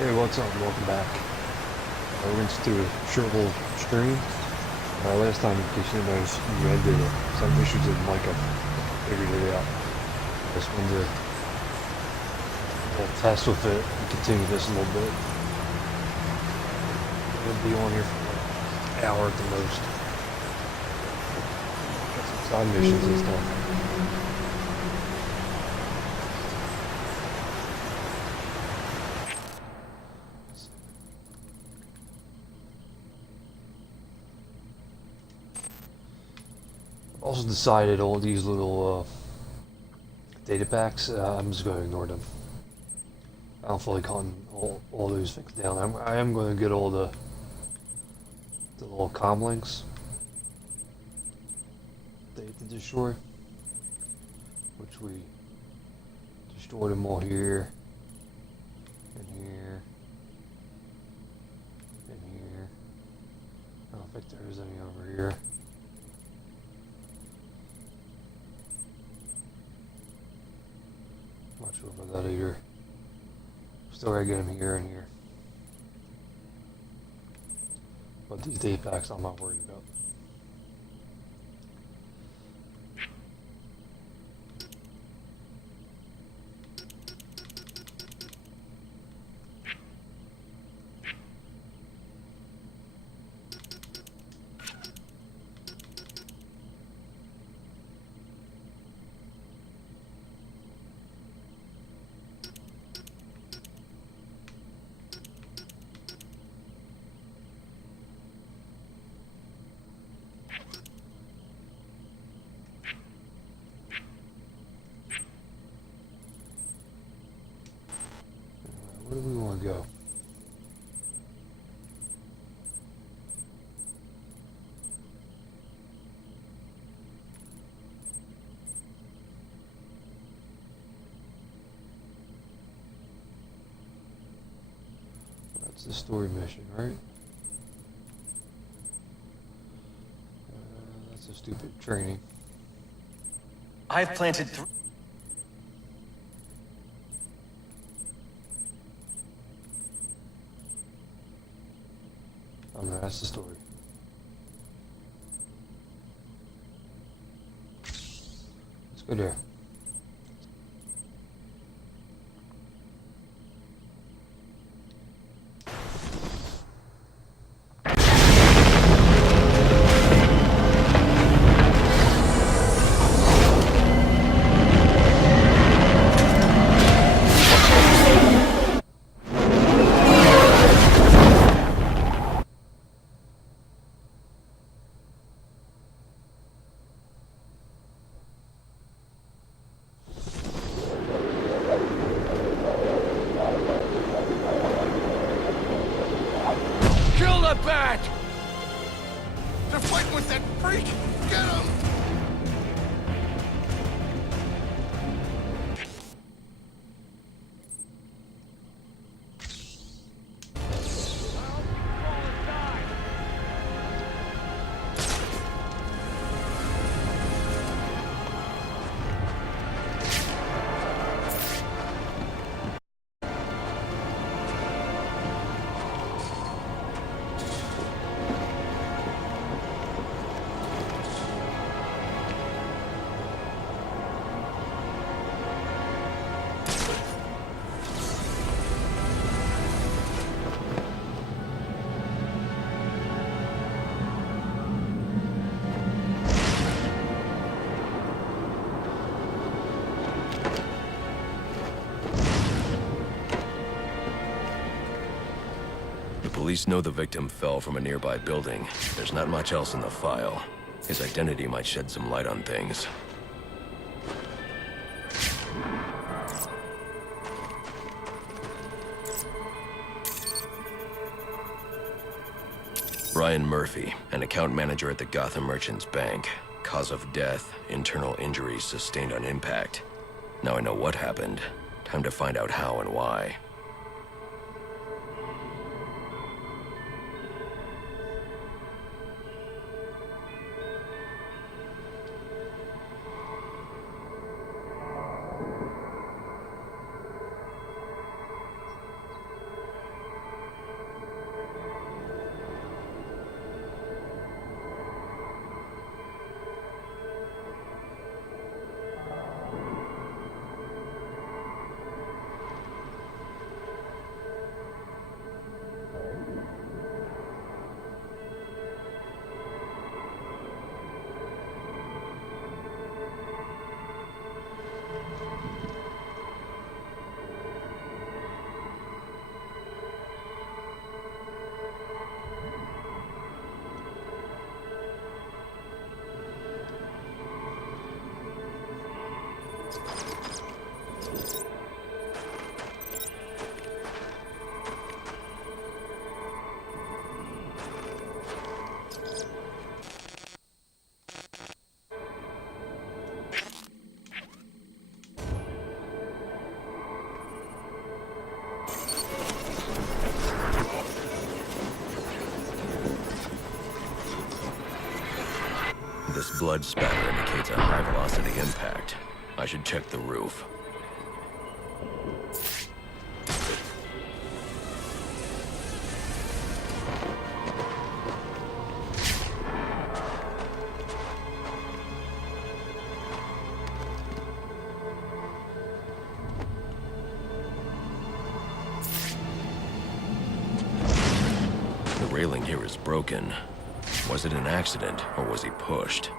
Hey, what's up? Welcome back. We're going to do a short little stream. Last time, in case you didn't notice, you ended some issues with the mic. I figured it out. I just wanted to test with it and continue this a little bit. We'll be on here for like an hour at the most. Got some side missions and stuff. Also decided all these little data packs, I'm just going to ignore them. I don't feel like hunting all those things down. I am going to get all the little comm links that you can destroy, which we destroyed them all here, and here, and here. I don't think there's any over here. Not sure about that either. Still gotta get them here and here. But these day packs I'm not worried about. Where do we want to go? That's the story mission, right? That's a stupid training. I've planted 3. Oh no, that's the story. Let's go there. Bat! They're fighting with that freak! Get him! Police know the victim fell from a nearby building. There's not much else in the file. His identity might shed some light on things. Brian Murphy, an account manager at the Gotham Merchants Bank. Cause of death, internal injuries sustained on impact. Now I know what happened. Time to find out how and why. This blood spatter indicates a high-velocity impact. I should check the roof. The railing here is broken. Was it an accident, or was he pushed?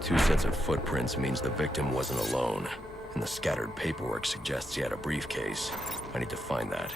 Two sets of footprints means the victim wasn't alone, and the scattered paperwork suggests he had a briefcase. I need to find that.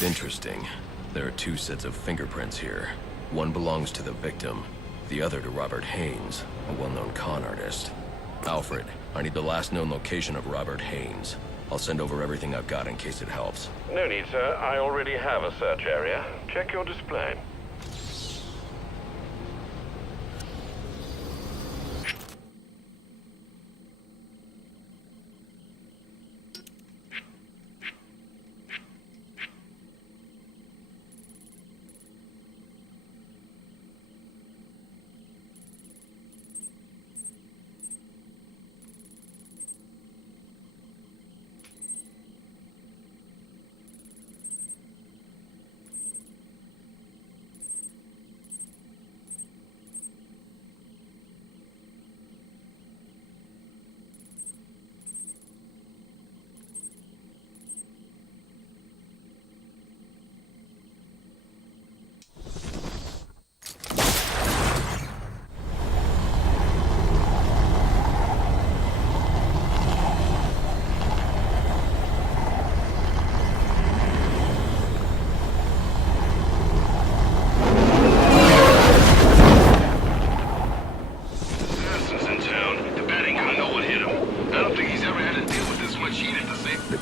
Interesting. There are two sets of fingerprints here. One belongs to the victim, the other to Robert Haynes, a well-known con artist. Alfred, I need the last known location of Robert Haynes. I'll send over everything I've got in case it helps. No need, sir. I already have a search area. Check your display.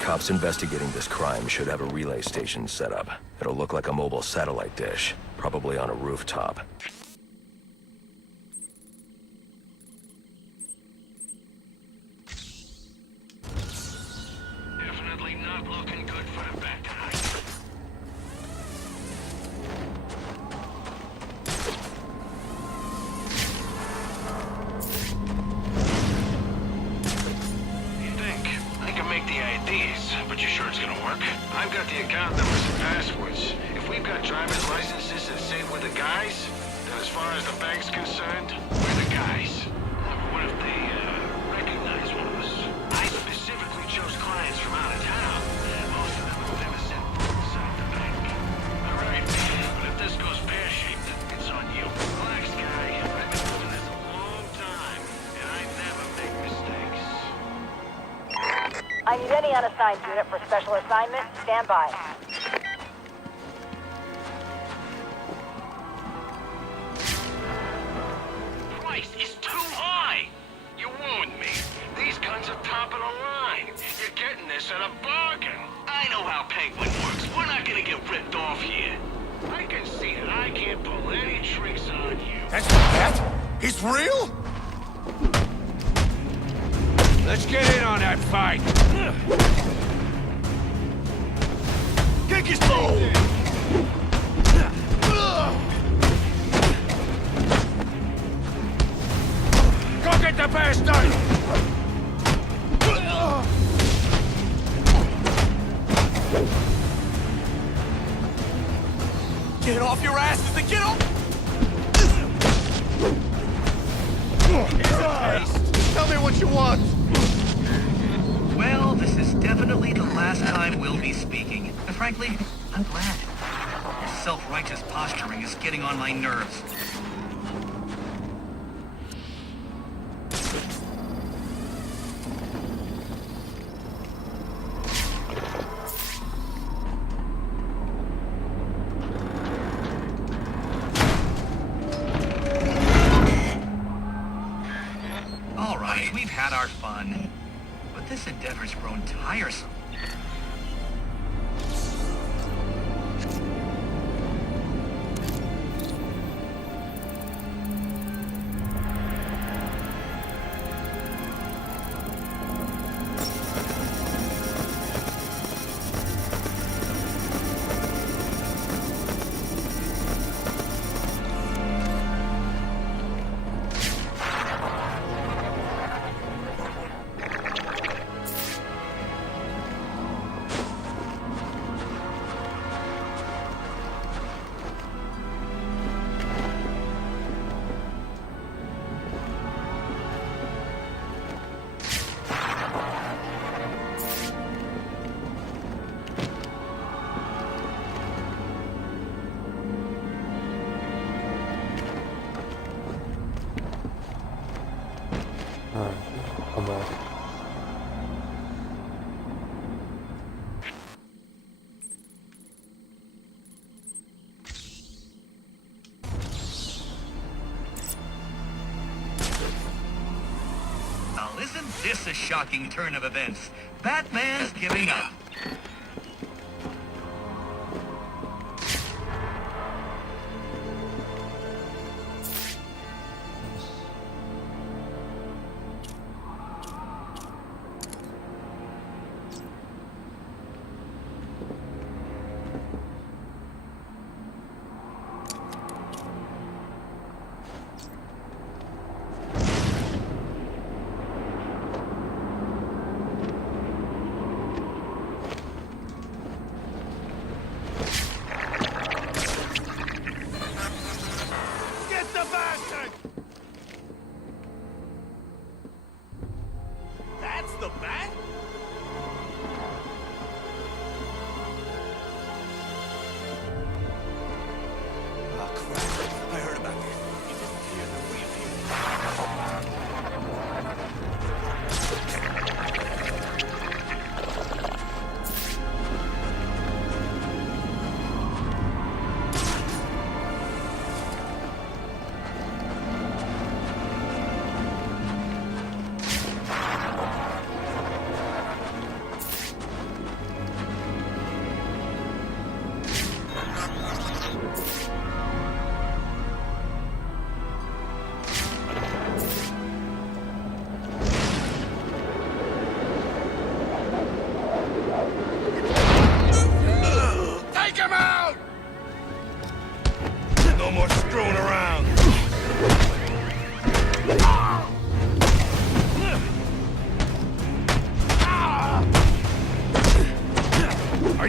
Cops investigating this crime should have a relay station set up. It'll look like a mobile satellite dish, probably on a rooftop. Definitely not looking good for the bad guys. I can make the IDs, but you sure it's gonna work? I've got the account numbers and passwords. If we've got driver's licenses that say we're the guys, then as far as the bank's concerned, we're the guys. But what if they, recognize one of us? I specifically chose clients from out of town. Most of them have never set foot inside the bank. Alright, but if this goes pear-shaped, it's on you. Relax, guy. I've been doing this a long time, and I never make mistakes. I need any unassigned unit for special assignment. Stand by. Price is too high! You warned me. These guns are top of the line. You're getting this at a bargain. I know how Penguin works. We're not gonna get ripped off here. I can see that I can't pull any tricks on you. That's the cat? He's real? Let's get in on that fight. Kick his teeth in! Go get the bastard! Get off your asses and get off! Tell me what you want! Well, this is definitely the last time we'll be speaking. And frankly, I'm glad. Your self-righteous posturing is getting on my nerves. All right, we've had our fun. But this endeavor's grown tiresome. Alright, I'm back. Now isn't this a shocking turn of events? Batman's giving up. Get the bastard! That's the bat? Oh, crap. I heard about this. You didn't hear the review.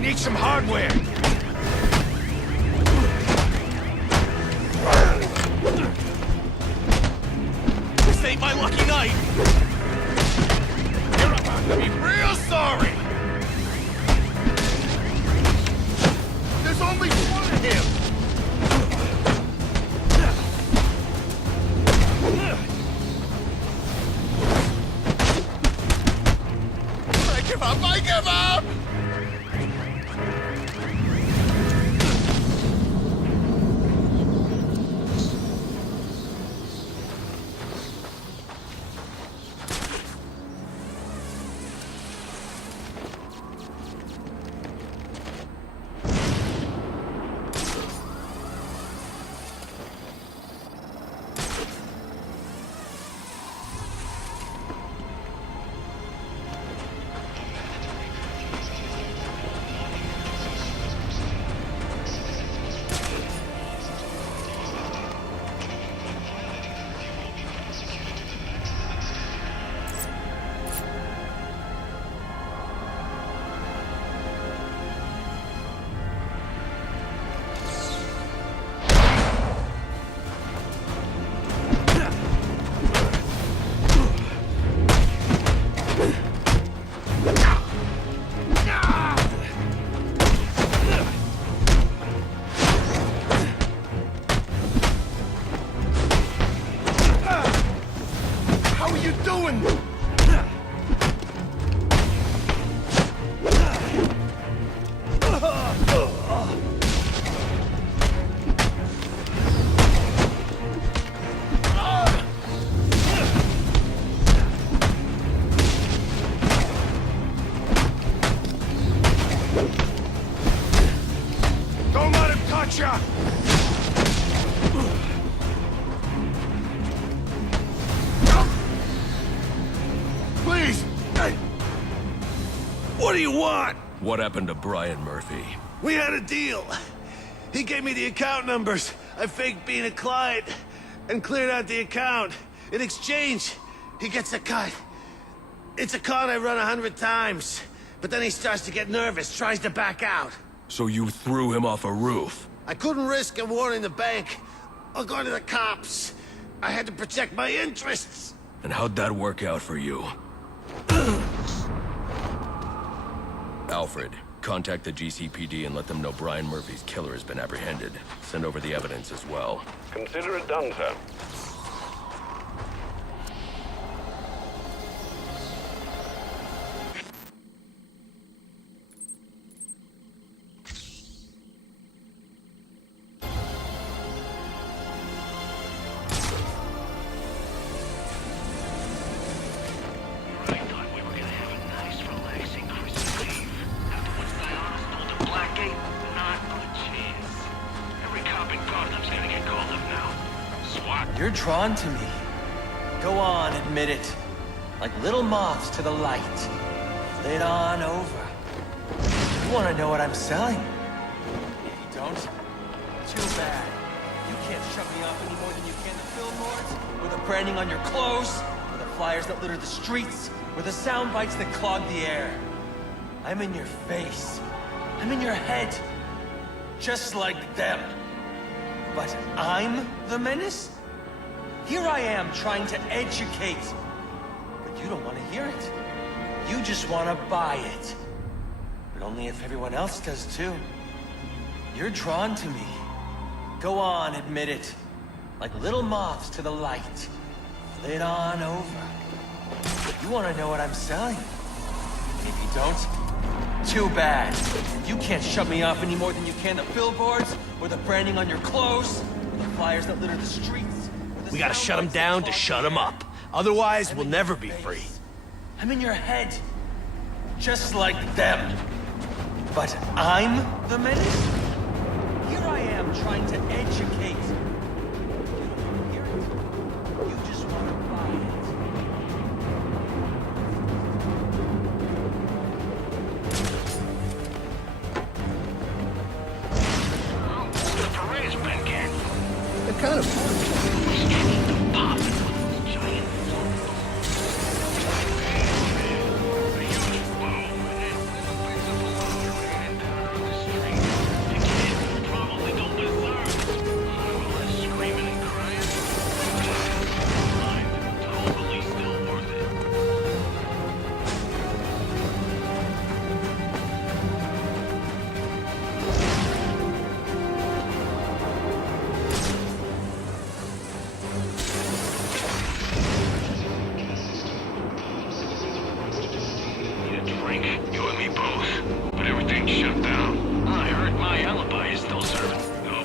need some hardware. This ain't my lucky night. You're about to be real sorry. There's only one of him. I give up! I give up! How are you doing? Don't let him touch ya! Please! What do you want? What happened to Brian Murphy? We had a deal. He gave me the account numbers. I faked being a client and cleared out the account. In exchange, he gets a cut. It's a con I run 100 times. But then he starts to get nervous, tries to back out. So you threw him off a roof? I couldn't risk him warning the bank or going to the cops. I had to protect my interests. And how'd that work out for you? Alfred, contact the GCPD and let them know Brian Murphy's killer has been apprehended. Send over the evidence as well. Consider it done, sir. I thought we were gonna have a nice, relaxing Christmas Eve. After what's Diana stole to Blackgate, not a chance. Every cop in Gotham's gonna get called up now. SWAT. You're drawn to me. Go on, admit it. Like little moths to the light. Flit on over. You want to know what I'm selling? If you don't, too bad. You can't shut me up any more than you can the billboards, or the branding on your clothes, or the flyers that litter the streets, or the sound bites that clog the air. I'm in your face. I'm in your head. Just like them. But I'm the menace? Here I am trying to educate. But you don't want to hear it. You just want to buy it. But only if everyone else does too. You're drawn to me. Go on, admit it. Like little moths to the light. Flit on over. You want to know what I'm selling? If you don't, too bad. You can't shut me off any more than you can the billboards, or the branding on your clothes, or the flyers that litter the streets. We gotta shut him down to shut him up. Otherwise, we'll never be free. I'm in your head. Just like them. But I'm the menace? Here I am trying to educate. You don't want to hear it. You just want to buy it. The parade's been canceled. They're kind of fun. Frank. You and me both. But everything's shut down. I heard my alibi is still serving. No,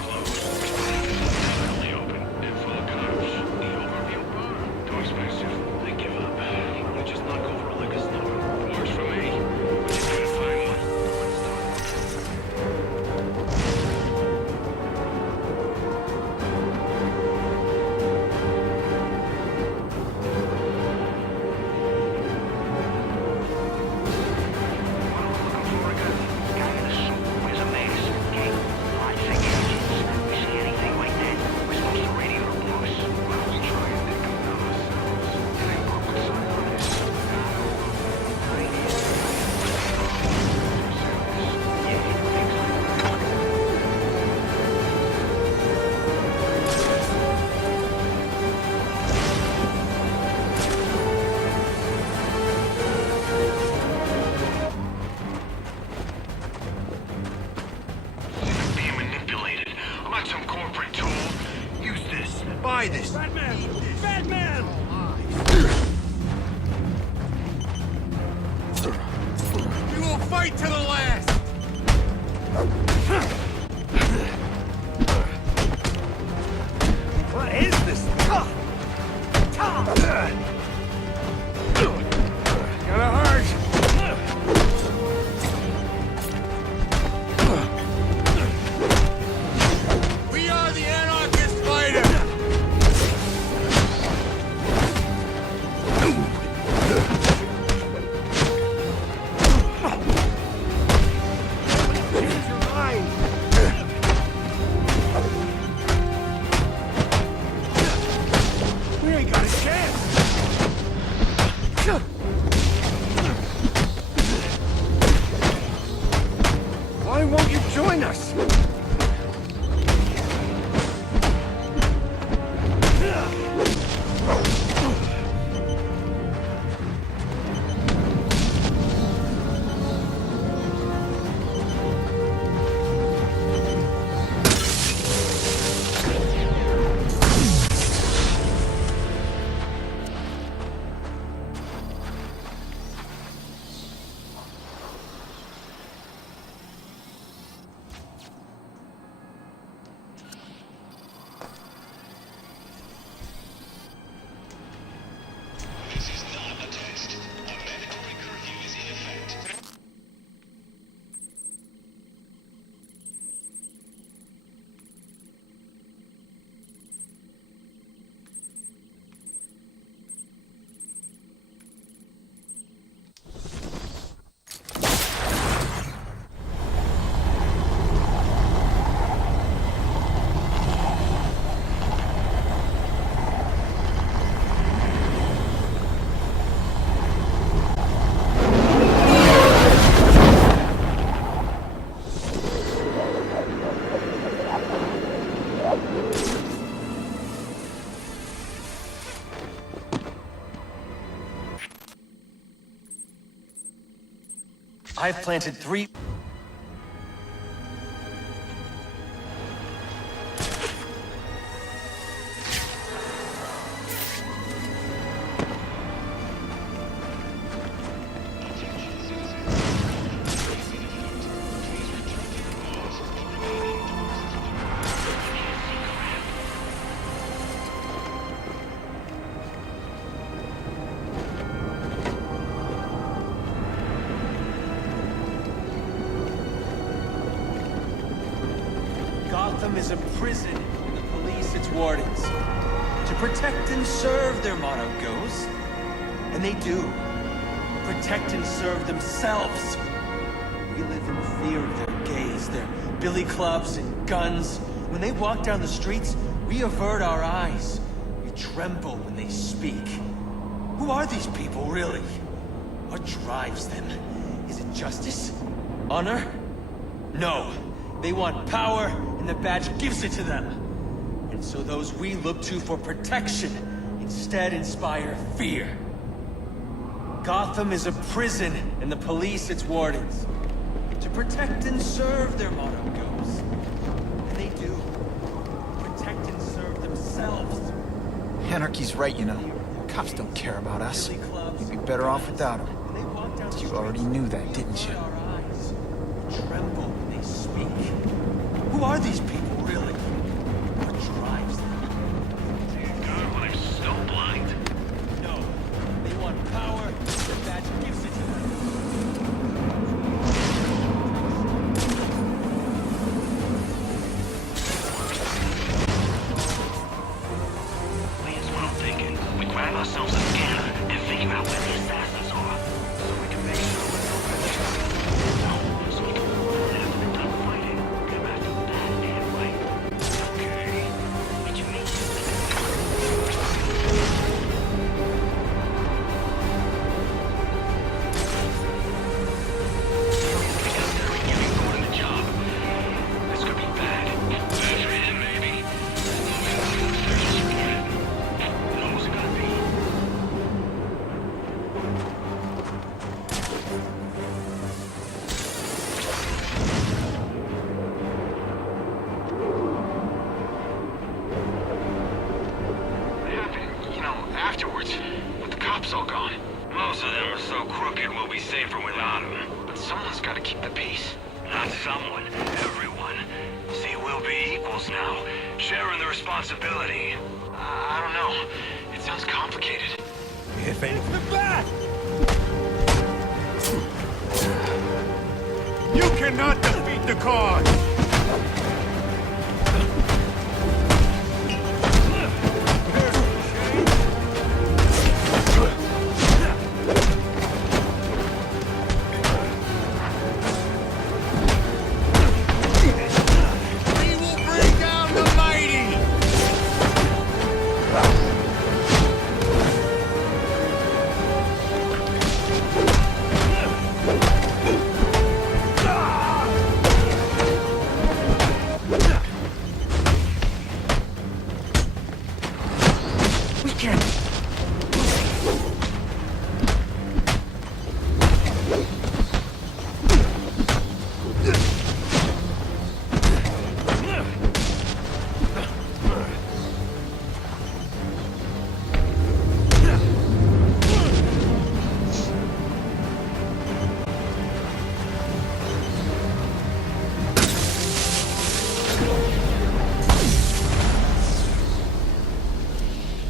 closed. Definitely open and full of cops. The overview bar. Too expensive. They give up. We just knock over a liquor store. Works for me. We just gotta find one. Buy this. Batman! Batman! We will fight to the last! What is this? Gonna hurt! We are the anarchist fighters! Why won't you join us? I've planted 3... Gotham is a prison, and the police its wardens. To protect and serve, their motto goes. And they do. Protect and serve themselves. We live in fear of their gaze, their billy clubs and guns. When they walk down the streets, we avert our eyes. We tremble when they speak. Who are these people, really? What drives them? Is it justice? Honor? No. They want power, and the badge gives it to them. And so those we look to for protection instead inspire fear. Gotham is a prison, and the police its wardens. To protect and serve, their motto goes. And they do. Protect and serve themselves. Anarchy's right, you know. Cops don't care about us. You'd be better off without them. When they walk down You already knew that, didn't you? Our eyes tremble when they speak. Who are these people, really? What drives them? God, when I'm snowblind. No, they want power. The badge gives it to them. Here's what I'm thinking. We grab ourselves a scanner and figure out where the assassins are. So we can make sure we're not no, so we can move on after we're done fighting. Get back to the bad man, right? Okay. What you mean? We got Terry giving Gordon the job. This could be bad. Bad for him, maybe. How was it gonna be? What happened, afterwards, with the cops all gone? Most of them are so crooked we'll be safer without them. But someone's got to keep the peace. Not someone, everyone. See, we'll be equals now, sharing the responsibility. I don't know. It sounds complicated. If anything back! You cannot defeat the cause! We will bring down the mighty!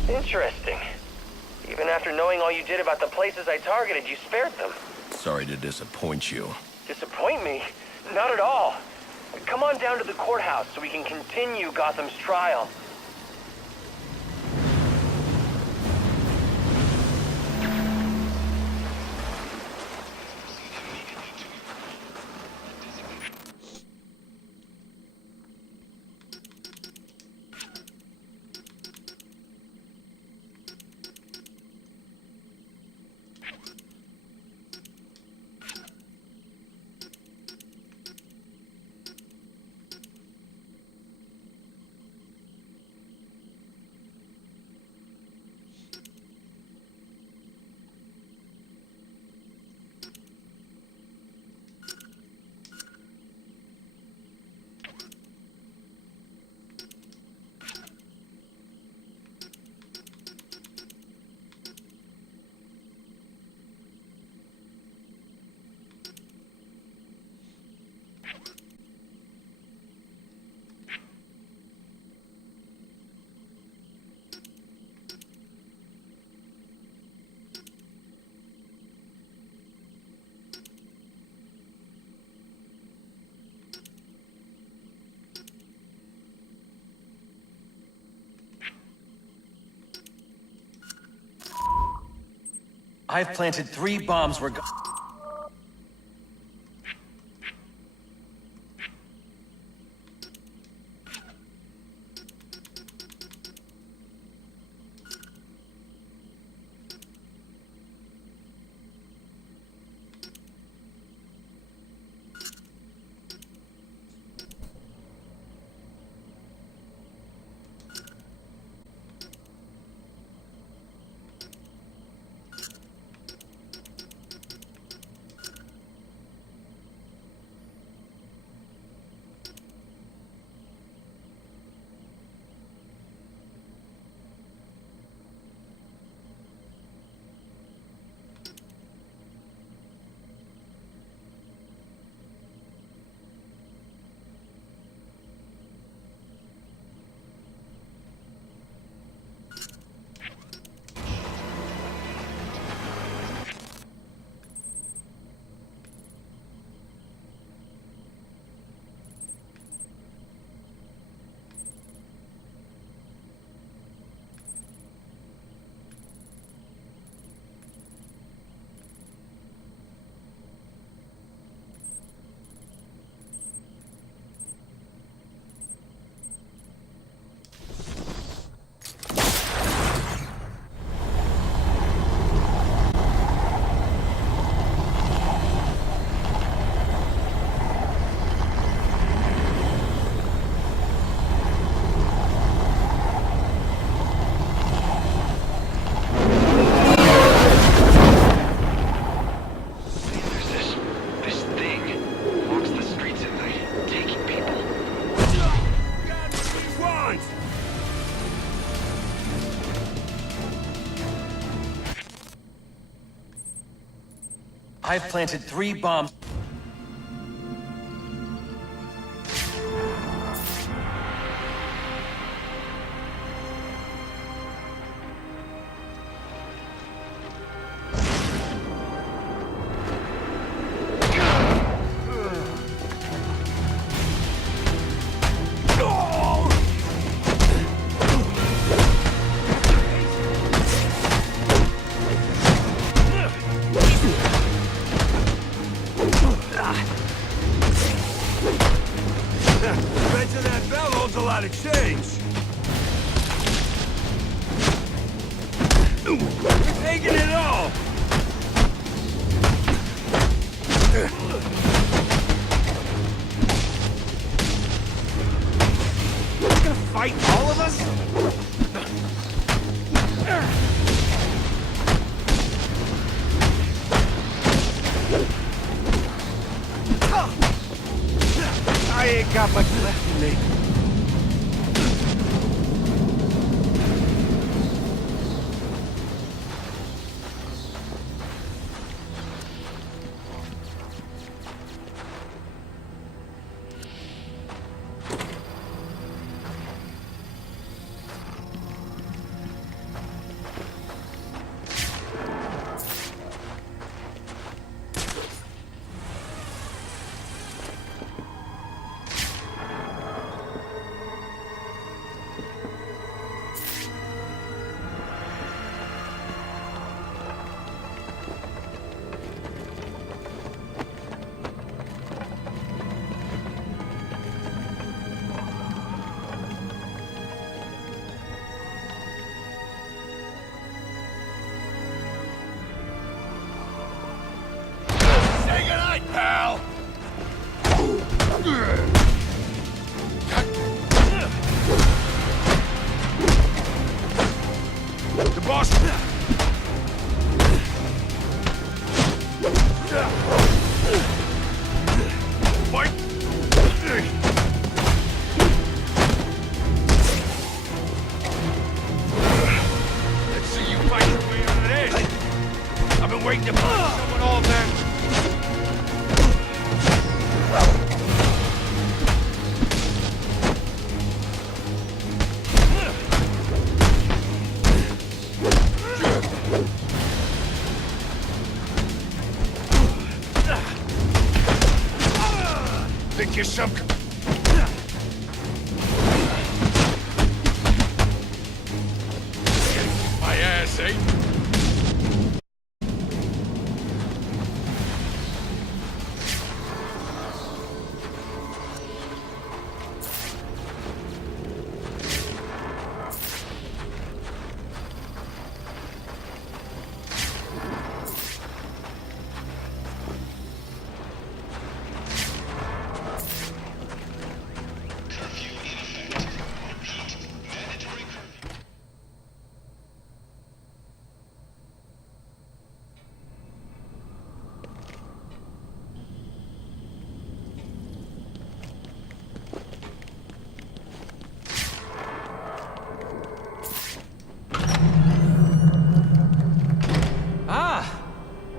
Interesting. Even after knowing all you did about the places I targeted, you spared them. Sorry to disappoint you. Disappoint me? Not at all. Come on down to the courthouse so we can continue Gotham's trial. I've planted 3 bombs where I've planted 3 bombs. Bet that bell holds a lot of change. We're taking it all. You gonna fight all of us? I ain't got much left in me. Say goodnight, pal! The boss... Fight! Let's see you fight your way out of this! I've been waiting to find someone all day. Think you're some... My ass, eh?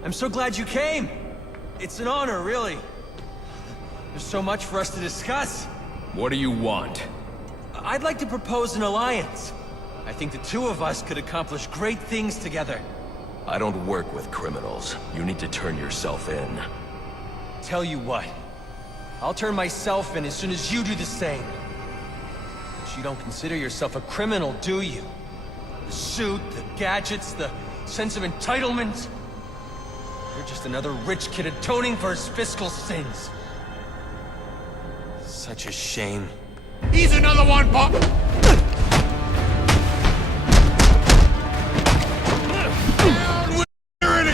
I'm so glad you came. It's an honor, really. There's so much for us to discuss. What do you want? I'd like to propose an alliance. I think the 2 of us could accomplish great things together. I don't work with criminals. You need to turn yourself in. Tell you what. I'll turn myself in as soon as you do the same. But you don't consider yourself a criminal, do you? The suit, the gadgets, the sense of entitlement. You're just another rich kid atoning for his fiscal sins. Such a shame. He's another one, Bob! Down with tyranny!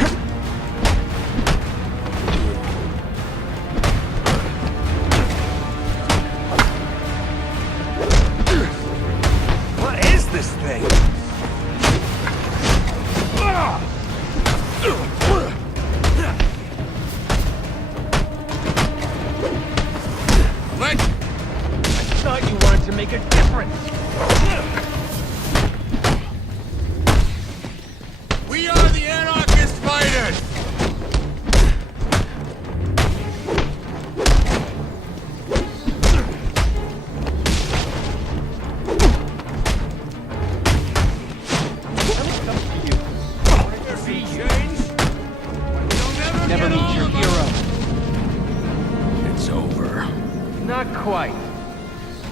What is this thing? I thought you wanted to make a difference. We are the anarchist fighters! not quite.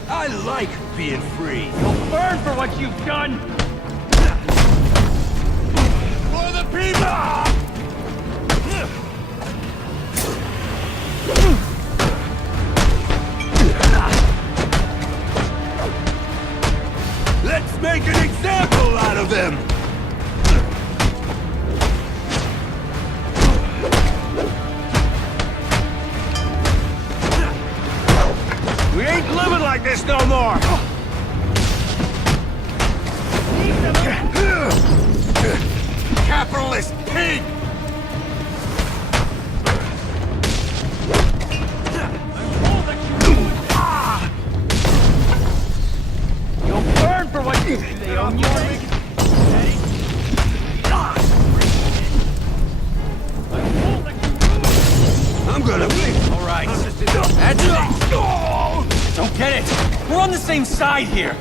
I like being free. You'll burn for what you've done! For the people! Let's make an example out of them! We ain't living like this no more! Capitalist pig! You'll burn for what you did. They own you. I'm gonna be... All right. That's it. Don't get it. We're on the same side here.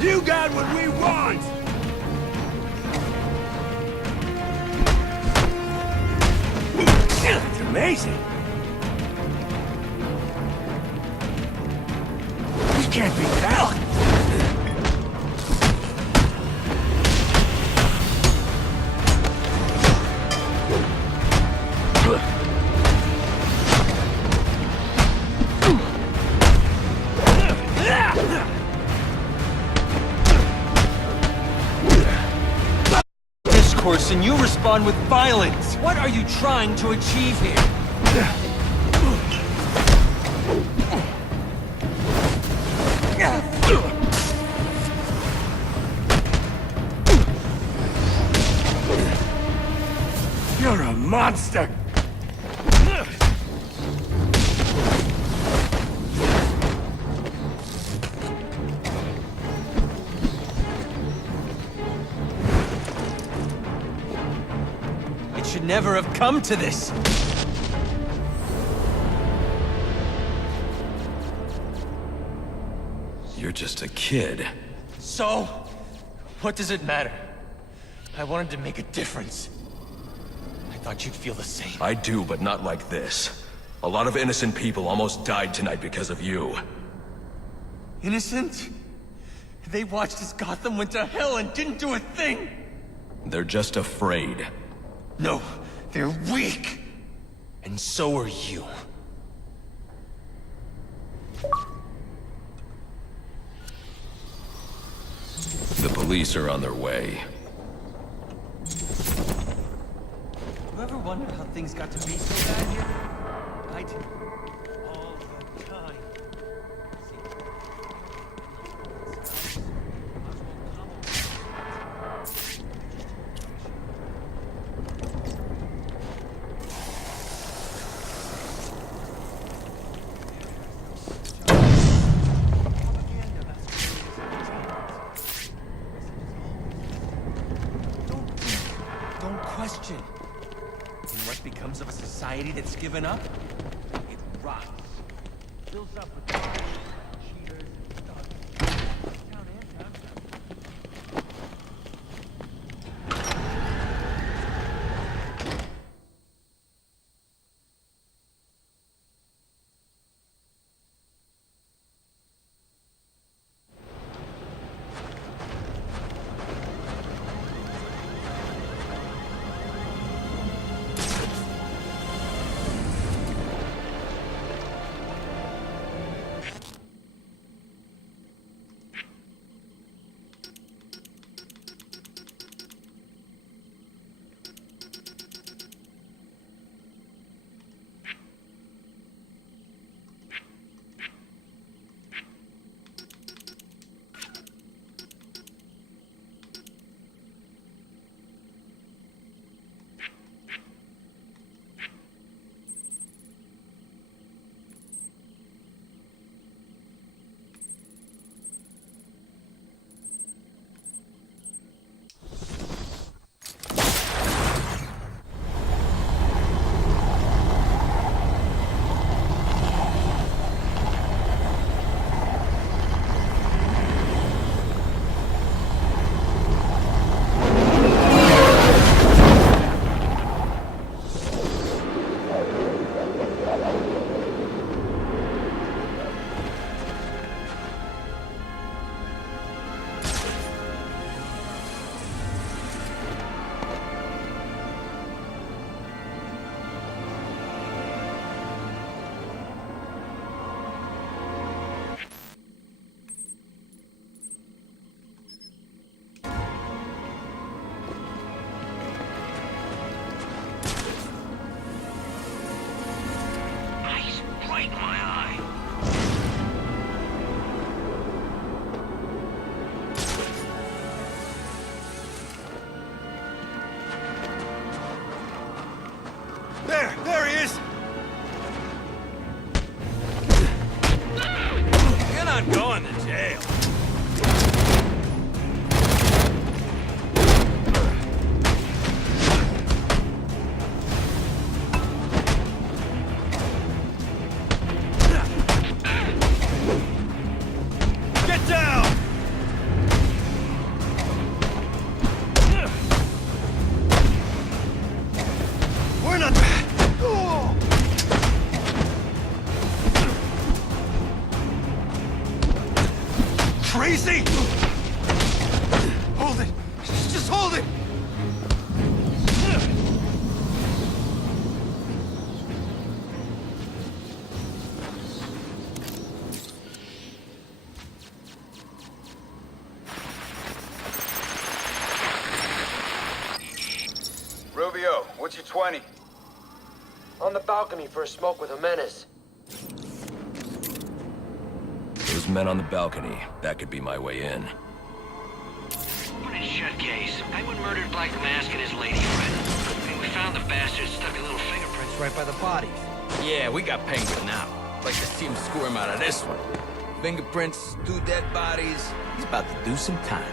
You got what we want! It's amazing! You can't beat that! Discourse and you respond with violence. What are you trying to achieve here? You're a monster! It should never have come to this. You're just a kid. So, what does it matter? I wanted to make a difference. I thought you'd feel the same. I do, but not like this. A lot of innocent people almost died tonight because of you. Innocent? They watched as Gotham went to hell and didn't do a thing! They're just afraid. No, they're weak! And so are you. The police are on their way. You ever wonder how things got to be so bad here? I do. All the time. Don't question. And what becomes of a society that's given up? It rots. Fills up with cheaters and thugs. Down and downtown. not going to jail. Get down! We're not... Oh! Crazy! Hold it! Just hold it! Rubio, what's your 20? On the balcony for a smoke with Jimenez. Those men on the balcony, that could be my way in. Put in shut case. Penguin murdered Black Mask and his lady friend. I mean, we found the bastard stuck a little fingerprints Right by the bodies. Yeah, we got Penguin now. Like to see him squirm out of this one. Fingerprints, 2 dead bodies. He's about to do some time.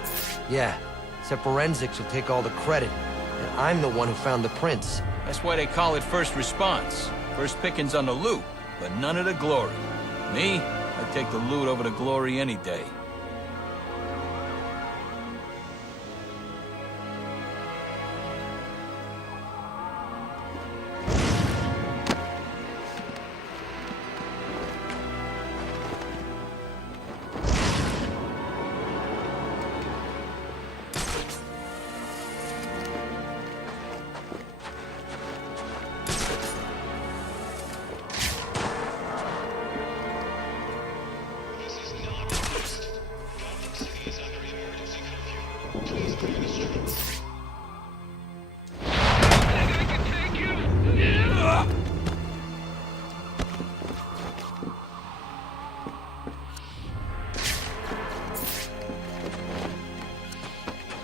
Yeah, except forensics will take all the credit. And I'm the one who found the prints. That's why they call it first response. First pickings on the loot, but none of the glory. Me, I'd take the loot over the glory any day.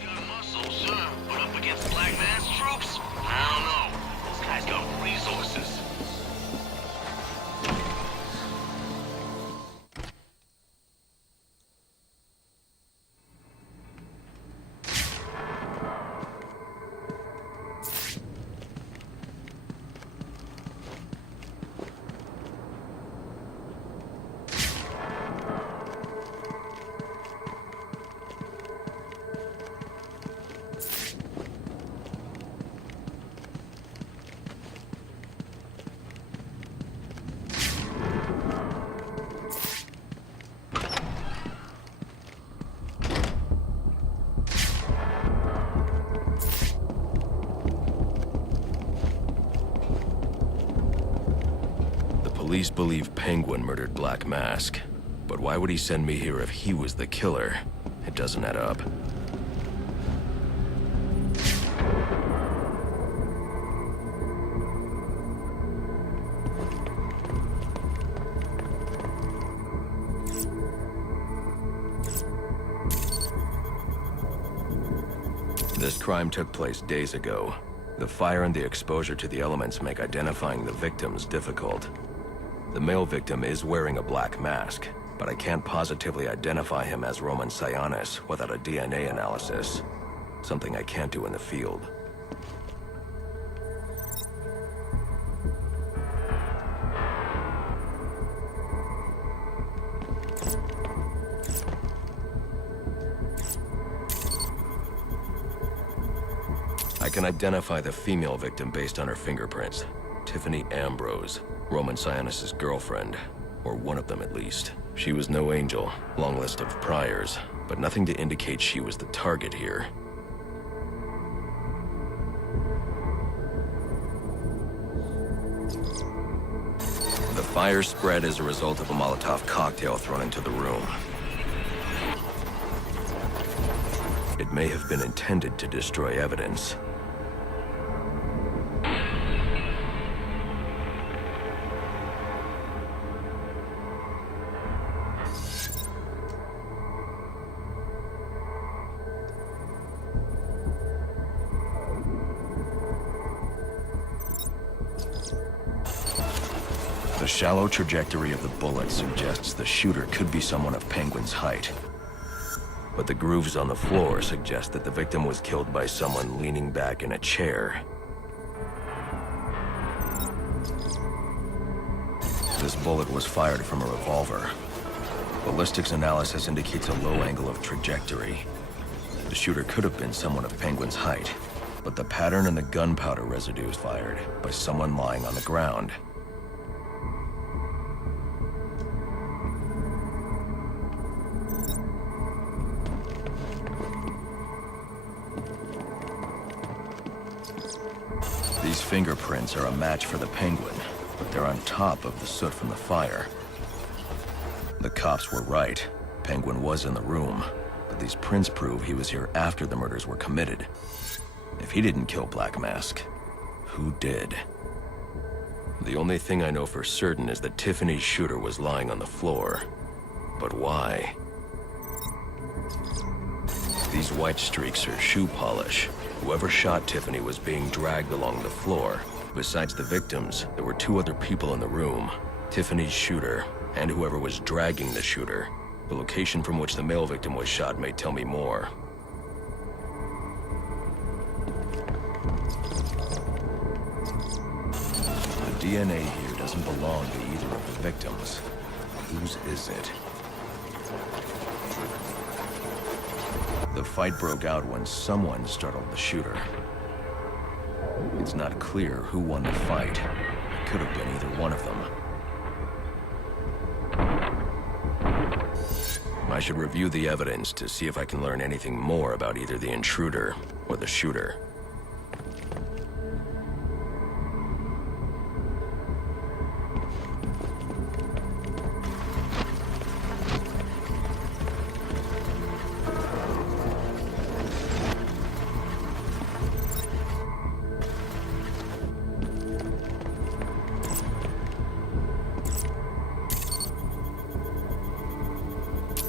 got muscles, but up against Black Mask troops? I don't know. This guy's got resources. Police believe Penguin murdered Black Mask. But why would he send me here if he was the killer? It doesn't add up. This crime took place days ago. The fire and the exposure to the elements make identifying the victims difficult. The male victim is wearing a black mask, but I can't positively identify him as Roman Sionis without a DNA analysis. Something I can't do in the field. I can identify the female victim based on her fingerprints. Tiffany Ambrose, Roman Sionis' girlfriend, or one of them at least. She was no angel, long list of priors, but nothing to indicate she was the target here. The fire spread as a result of a Molotov cocktail thrown into the room. It may have been intended to destroy evidence. The shallow trajectory of the bullet suggests the shooter could be someone of Penguin's height. But the grooves on the floor suggest that the victim was killed by someone leaning back in a chair. This bullet was fired from a revolver. Ballistics analysis indicates a low angle of trajectory. The shooter could have been someone of Penguin's height, but the pattern in the gunpowder residue was fired by someone lying on the ground. These fingerprints are a match for the Penguin, but they're on top of the soot from the fire. The cops were right. Penguin was in the room, but these prints prove he was here after the murders were committed. If he didn't kill Black Mask, who did? The only thing I know for certain is that Tiffany's shooter was lying on the floor. But why? These white streaks are shoe polish. Whoever shot Tiffany was being dragged along the floor. Besides the victims, there were two other people in the room. Tiffany's shooter, and whoever was dragging the shooter. The location from which the male victim was shot may tell me more. The DNA here doesn't belong to either of the victims. Whose is it? The fight broke out when someone startled the shooter. It's not clear who won the fight. It could have been either one of them. I should review the evidence to see if I can learn anything more about either the intruder or the shooter.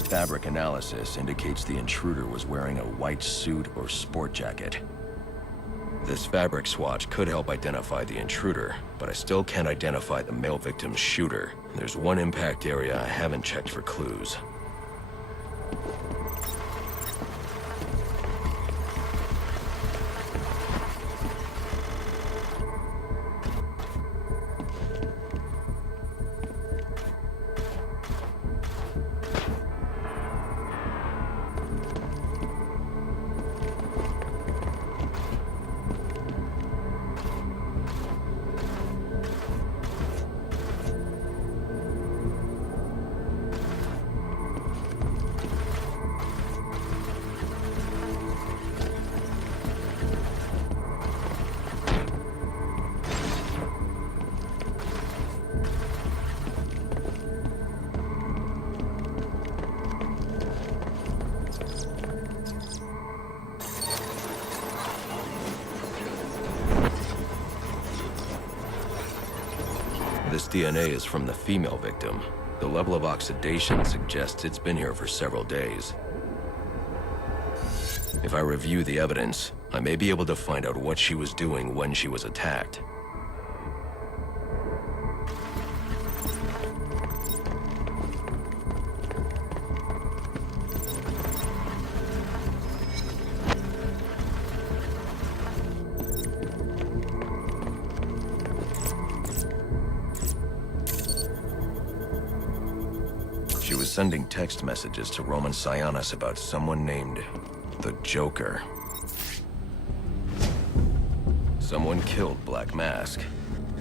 Fabric analysis indicates the intruder was wearing a white suit or sport jacket. This fabric swatch could help identify the intruder, but I still can't identify the male victim's shooter. There's one impact area I haven't checked for clues. This DNA is from the female victim. The level of oxidation suggests it's been here for several days. If I review the evidence, I may be able to find out what she was doing when she was attacked. She was sending text messages to Roman Sionis about someone named the Joker. Someone killed Black Mask,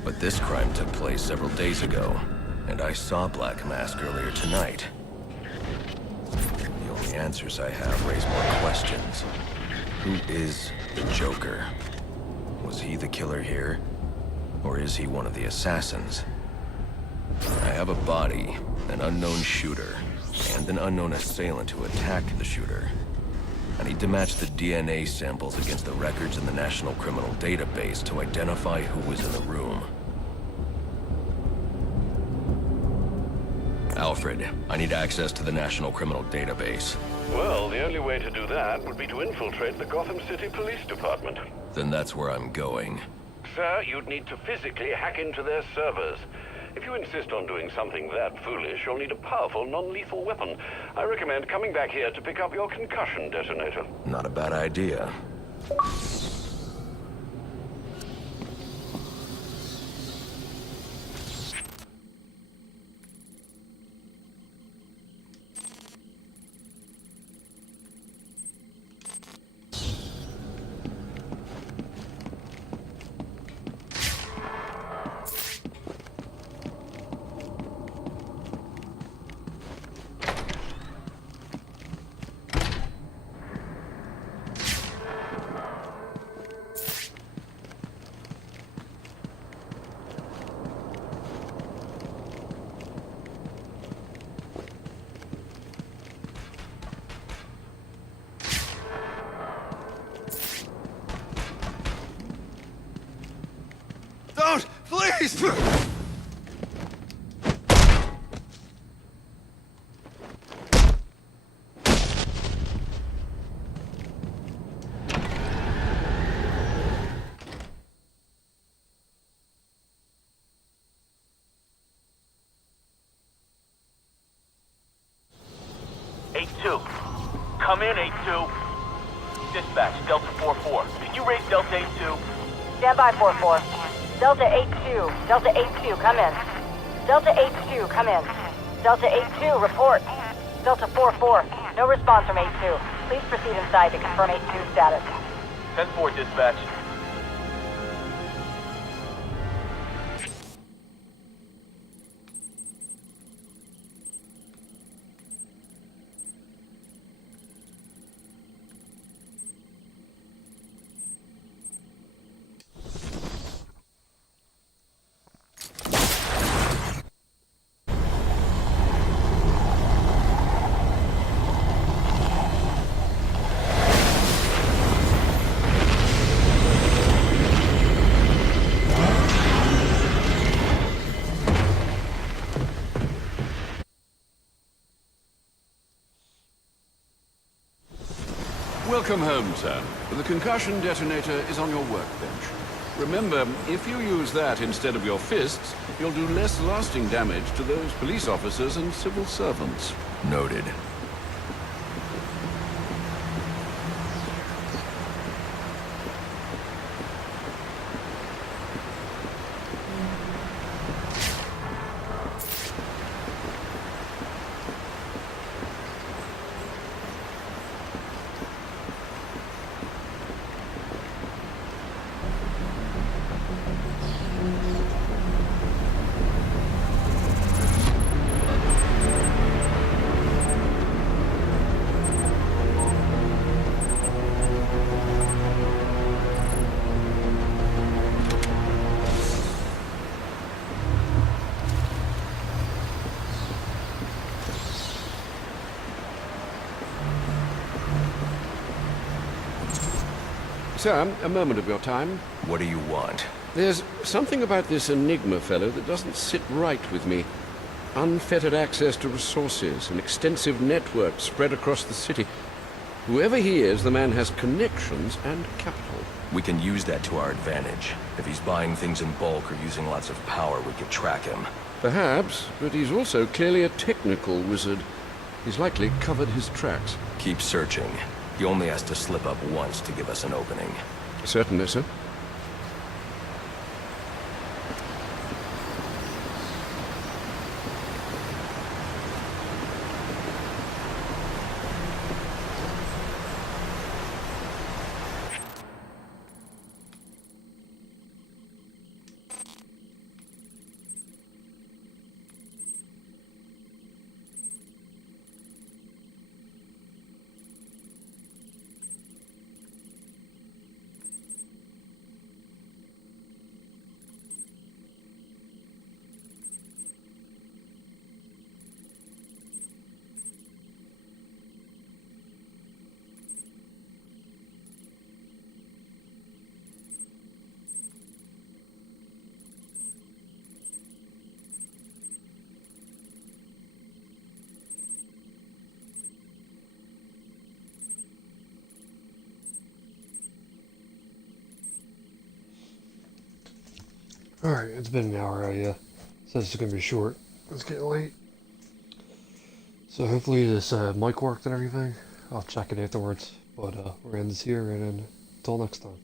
but this crime took place several days ago, and I saw Black Mask earlier tonight. The only answers I have raise more questions. Who is the Joker? Was he the killer here? Or is he one of the assassins? I have a body, an unknown shooter, and an unknown assailant who attacked the shooter. I need to match the DNA samples against the records in the National Criminal Database to identify who was in the room. Alfred, I need access to the National Criminal Database. Well, the only way to do that would be to infiltrate the Gotham City Police Department. Then that's where I'm going. Sir, you'd need to physically hack into their servers. If you insist on doing something that foolish, you'll need a powerful, non-lethal weapon. I recommend coming back here to pick up your concussion detonator. Not a bad idea. Don't! Please! 8-2. Come in, 8-2. Dispatch, Delta 4-4. Can you raise Delta 8-2? Stand by 4-4. Delta 8-2. Delta 8-2, come in. Delta 8-2, come in. Delta 8-2, report. Delta 4-4, no response from 8-2. Please proceed inside to confirm 8-2 status. 10-4, dispatch. Welcome home, sir. The concussion detonator is on your workbench. Remember, if you use that instead of your fists, you'll do less lasting damage to those police officers and civil servants. Noted. Sir, a moment of your time. What do you want? There's something about this Enigma fellow that doesn't sit right with me. Unfettered access to resources, an extensive network spread across the city. Whoever he is, the man has connections and capital. We can use that to our advantage. If he's buying things in bulk or using lots of power, we could track him. Perhaps, but he's also clearly a technical wizard. He's likely covered his tracks. Keep searching. He only has to slip up once to give us an opening. Certainly, sir. Alright, it's been an hour. I Says it's gonna be short. It's getting late. So hopefully this mic worked and everything. I'll check it afterwards. But we're end this here, and then until next time.